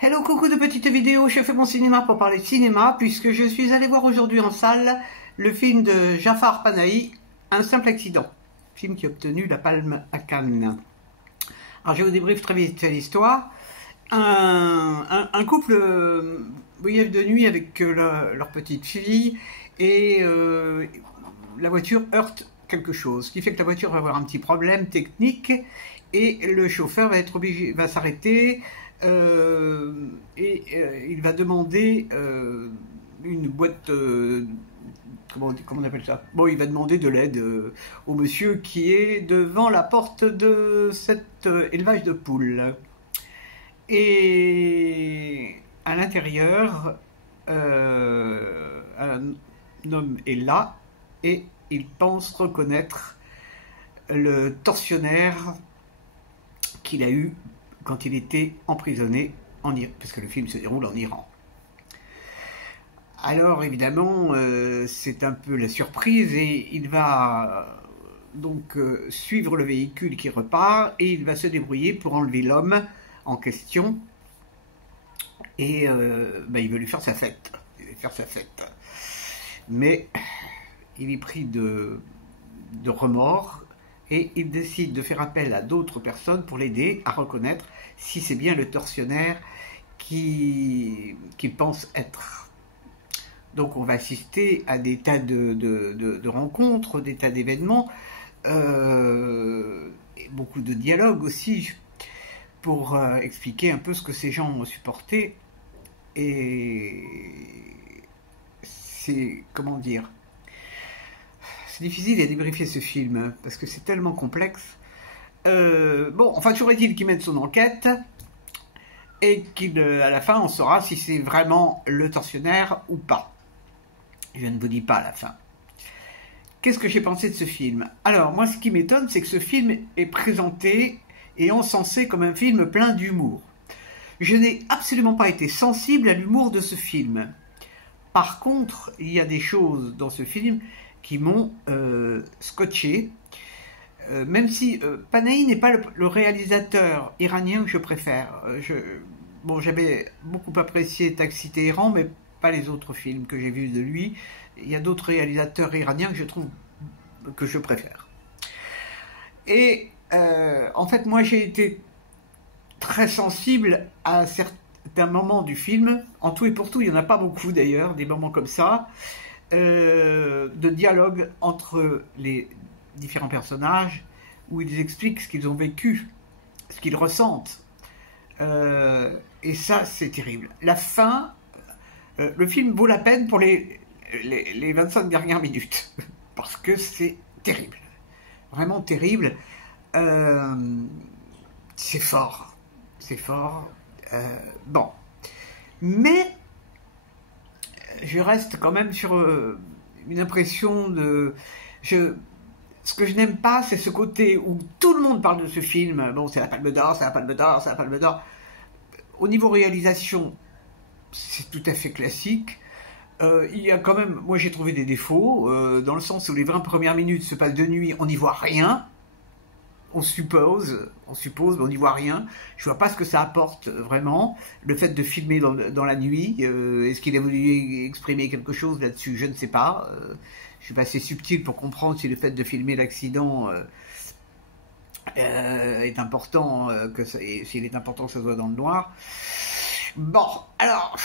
Hello, coucou de petites vidéos, je fais mon cinéma pour parler de cinéma puisque je suis allé voir aujourd'hui en salle le film de Jafar Panahi, Un simple accident, film qui a obtenu la Palme à Cannes. Alors je vous débriefe très vite l'histoire. Un couple voyage de nuit avec leur petite fille et la voiture heurte quelque chose, ce qui fait que la voiture va avoir un petit problème technique et le chauffeur va être obligé, va s'arrêter il va demander une boîte, comment on appelle ça? Bon, il va demander de l'aide au monsieur qui est devant la porte de cet élevage de poules. Et à l'intérieur, un homme est là et il pense reconnaître le tortionnaire qu'il a eu quand il était emprisonné en Iran, parce que le film se déroule en Iran. Alors évidemment, c'est un peu la surprise et il va donc suivre le véhicule qui repart et il va se débrouiller pour enlever l'homme en question et il veut lui faire sa fête. Mais il est pris de remords et il décide de faire appel à d'autres personnes pour l'aider à reconnaître si c'est bien le tortionnaire qu'il pense être. Donc on va assister à des tas de rencontres, des tas d'événements, et beaucoup de dialogues aussi, pour expliquer un peu ce que ces gens ont supporté. Et c'est, comment dire, c'est difficile à débriefer ce film, parce que c'est tellement complexe. Bon, enfin, toujours est-il qu'il mène son enquête, et qu'à la fin, on saura si c'est vraiment le tortionnaire ou pas. Je ne vous dis pas à la fin. Qu'est-ce que j'ai pensé de ce film? Alors, moi, ce qui m'étonne, c'est que ce film est présenté et encensé comme un film plein d'humour. Je n'ai absolument pas été sensible à l'humour de ce film. Par contre, il y a des choses dans ce film qui m'ont scotché, même si Panahi n'est pas le réalisateur iranien que je préfère. Bon, j'avais beaucoup apprécié Taxi Téhéran, mais pas les autres films que j'ai vus de lui. Il y a d'autres réalisateurs iraniens que je trouve que je préfère. Et en fait, moi j'ai été très sensible à certains moments du film, en tout et pour tout, il n'y en a pas beaucoup d'ailleurs, des moments comme ça, de dialogue entre les différents personnages, où ils expliquent ce qu'ils ont vécu, ce qu'ils ressentent. Et ça, c'est terrible. La fin, le film vaut la peine pour les 25 dernières minutes, parce que c'est terrible. Vraiment terrible. C'est fort. C'est fort. Bon. Mais je reste quand même sur une impression de... Ce que je n'aime pas, c'est ce côté où tout le monde parle de ce film. Bon, c'est la Palme d'Or, c'est la Palme d'Or, c'est la Palme d'Or. Au niveau réalisation, c'est tout à fait classique. Il y a quand même... Moi, j'ai trouvé des défauts, dans le sens où les 20 premières minutes se passent de nuit, on n'y voit rien. On suppose, mais on n'y voit rien. Je vois pas ce que ça apporte vraiment. Le fait de filmer dans la nuit, est-ce qu'il a voulu exprimer quelque chose là-dessus? Je ne sais pas. Je suis pas assez subtil pour comprendre si le fait de filmer l'accident est important, et s'il est important que ça soit dans le noir. Bon, alors...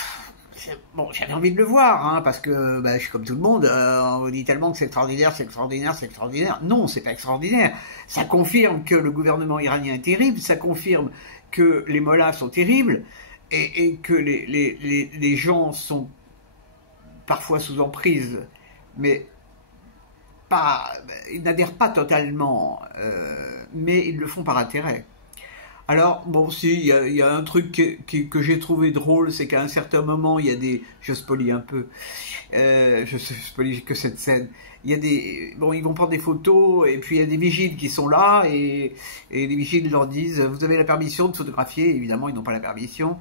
Bon, j'avais envie de le voir, hein, parce que je suis comme tout le monde, on vous dit tellement que c'est extraordinaire, c'est extraordinaire, c'est extraordinaire. Non, c'est pas extraordinaire. Ça confirme que le gouvernement iranien est terrible, ça confirme que les mollahs sont terribles, et que les gens sont parfois sous emprise, mais ils n'adhèrent pas totalement, mais ils le font par intérêt. Alors, bon, si, il y a un truc que j'ai trouvé drôle, c'est qu'à un certain moment, il y a des... Je spoilie un peu. Je spoilie que cette scène. Il y a des... Bon, ils vont prendre des photos, et puis il y a des vigiles qui sont là, et les vigiles leur disent, vous avez la permission de photographier. Évidemment, ils n'ont pas la permission.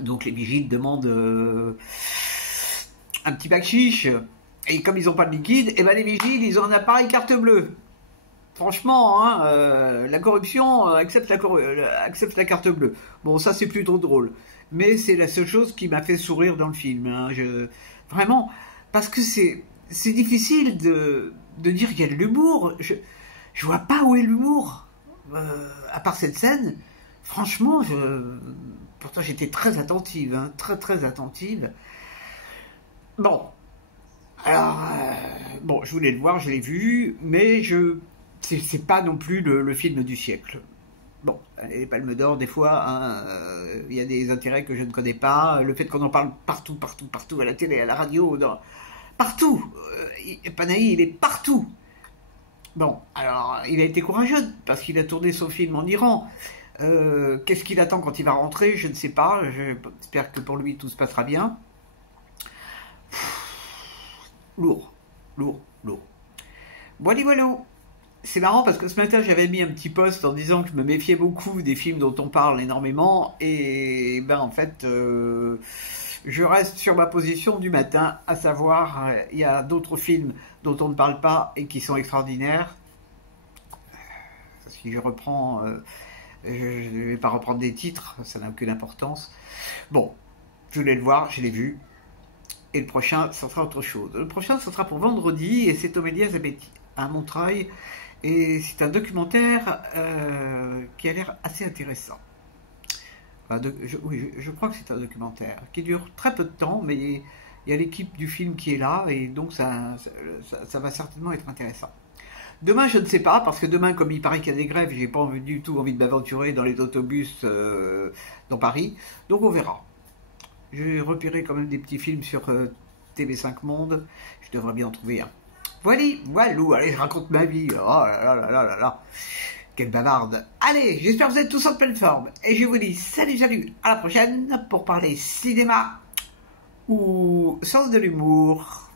Donc les vigiles demandent un petit bac chiche. Et comme ils n'ont pas de liquide, et les vigiles, ils ont un appareil carte bleue. Franchement, hein, la corruption accepte la carte bleue. Bon, ça c'est plutôt drôle. Mais c'est la seule chose qui m'a fait sourire dans le film. Hein. Vraiment, parce que c'est difficile de dire qu'il y a de l'humour. Je vois pas où est l'humour. À part cette scène, franchement, pourtant j'étais très attentive, hein, très attentive. Bon, alors, bon, je voulais le voir, je l'ai vu, mais c'est pas non plus le film du siècle. Bon, les Palmes d'Or, des fois, hein, y a des intérêts que je ne connais pas. Le fait qu'on en parle partout, à la télé, à la radio, partout. Panahi, il est partout. Bon, alors, il a été courageux, parce qu'il a tourné son film en Iran. Qu'est-ce qu'il attend quand il va rentrer? Je ne sais pas. J'espère que pour lui, tout se passera bien. Lourd, lourd, lourd. Voilà, voilà. C'est marrant parce que ce matin j'avais mis un petit post en disant que je me méfiais beaucoup des films dont on parle énormément et ben en fait je reste sur ma position du matin, à savoir il y a d'autres films dont on ne parle pas et qui sont extraordinaires. Si je reprends, je ne vais pas reprendre des titres, ça n'a aucune importance. Bon, je voulais le voir, je l'ai vu. Et le prochain, ça sera autre chose. Le prochain, ça sera pour vendredi, et c'est Omélia Zabetti, à Montreuil. Et c'est un documentaire qui a l'air assez intéressant. Enfin, oui, je crois que c'est un documentaire qui dure très peu de temps, mais il y a l'équipe du film qui est là, et donc ça va certainement être intéressant. Demain, je ne sais pas, parce que demain, comme il paraît qu'il y a des grèves, j'ai pas du tout envie de m'aventurer dans les autobus dans Paris, donc on verra. J'ai repéré quand même des petits films sur TV5 Monde. Je devrais bien en trouver un. Voilà, allez, je raconte ma vie. Oh là là là là là. Quelle bavarde. Allez, j'espère que vous êtes tous en pleine forme. Et je vous dis salut, à la prochaine pour parler cinéma ou sens de l'humour.